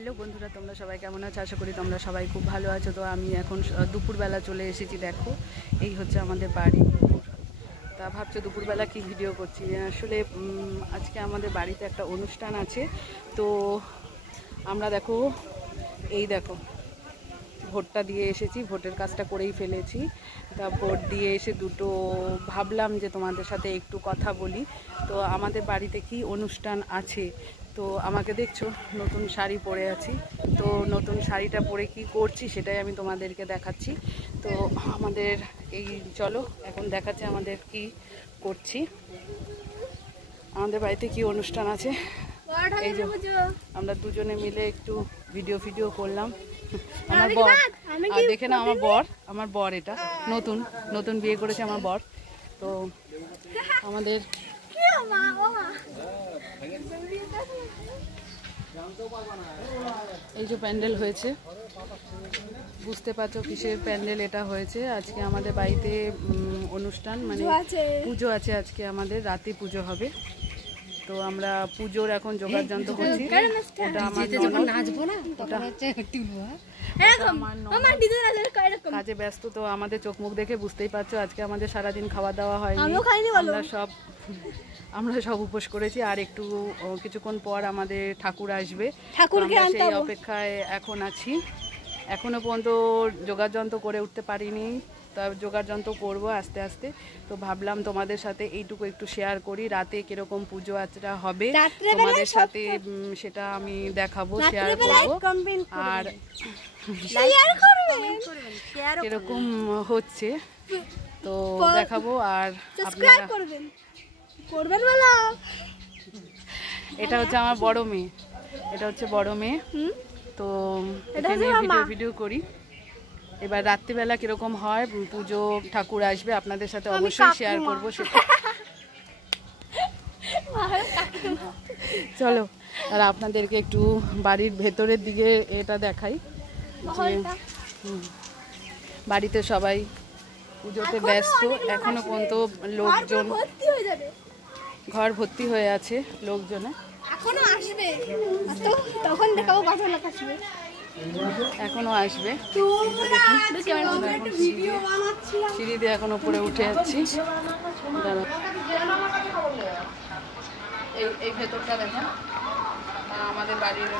Hello বন্ধুরা, তোমরা সবাই কেমন আছো? আশা করি তোমরা সবাই খুব ভালো আছো। তো আমি এখন দুপুরবেলা চলে এসেছি। দেখো, এই হচ্ছে আমাদের বাড়ি। তা ভাবছো দুপুরবেলা কি ভিডিও করছি? আসলে আজকে আমাদের বাড়িতে একটা অনুষ্ঠান আছে। তো আমরা দেখো, এই দেখো ভোটটা দিয়ে এসেছি, ভোটের কাজটা করেই ফেলেছি। তা ভোট দিয়ে এসে ভাবলাম যে তোমাদের সাথে একটু কথা বলি। তো আমাদের বাড়িতে কি অনুষ্ঠান আছে, তো আমাকে দেখছো নতুন শাড়ি পরে আছি। তো নতুন শাড়িটা পরে কি করছি সেটাই আমি তোমাদেরকে দেখাচ্ছি। তো আমাদের চলো এখন দেখাচ্ছি আমাদের কি করছি, আমাদের বাড়িতে কি অনুষ্ঠান আছে। এই যে আমরা দুজনে মিলে একটু ভিডিও করলাম। আমার বর, আর দেখে না আমার বর এটা নতুন বিয়ে করেছে আমার বর। তো আমাদের এই যে প্যান্ডেল হয়েছে, বুঝতে পারছো কিসের প্যান্ডেল এটা হয়েছে। আজকে আমাদের বাড়িতে অনুষ্ঠান, মানে পুজো আছে আজকে, আমাদের রাতে পুজো হবে। তো আমরা পুজোর এখন জোগাড় যন্ত্র করছি। ওটা আমার কাজে ব্যস্ত, তো আমাদের চোখ মুখ দেখে বুঝতেই পারছো আজকে আমাদের সারাদিন খাওয়া দাওয়া হয়নি। আমরা সব উপোস করেছি। আর একটু কিছুক্ষণ পর আমাদের ঠাকুর আসবে, সেই অপেক্ষায় এখন আছি। এখনো পর্যন্ত জোগাড় যন্ত্র করে উঠতে পারিনি, তবে জোগাড় যন্ত্র করবো আস্তে আস্তে। তো ভাবলাম তোমাদের সাথে এইটুকু একটু শেয়ার করি, রাতে কিরকম পুজো আচরা হবে তোমাদের সাথে সেটা আমি দেখাবো, শেয়ার করবো। আর কিরকম হচ্ছে তো দেখাবো। আর আপনারা এটা হচ্ছে আমার বড় মেয়ে, তো এখানে ভিডিও করি। এবার রাত্রিবেলা কিরকম হয়, পুজো ঠাকুর আসবে, আপনাদের সাথে অবশ্যই শেয়ার করবো সেটা। চলো, আর আপনাদেরকে একটু বাড়ির ভেতরের দিকে এটা দেখাই যে বাড়িতে সবাই পুজোতে ব্যস্ত। এখনো পর্যন্ত লোকজন, ঘর ভর্তি হয়ে আছে লোকজনে। এখনো আসবে, সিঁড়ি দিয়ে এখন উপরে উঠে যাচ্ছি। এই ভেতরটা দেখেন, আমাদের বাড়ির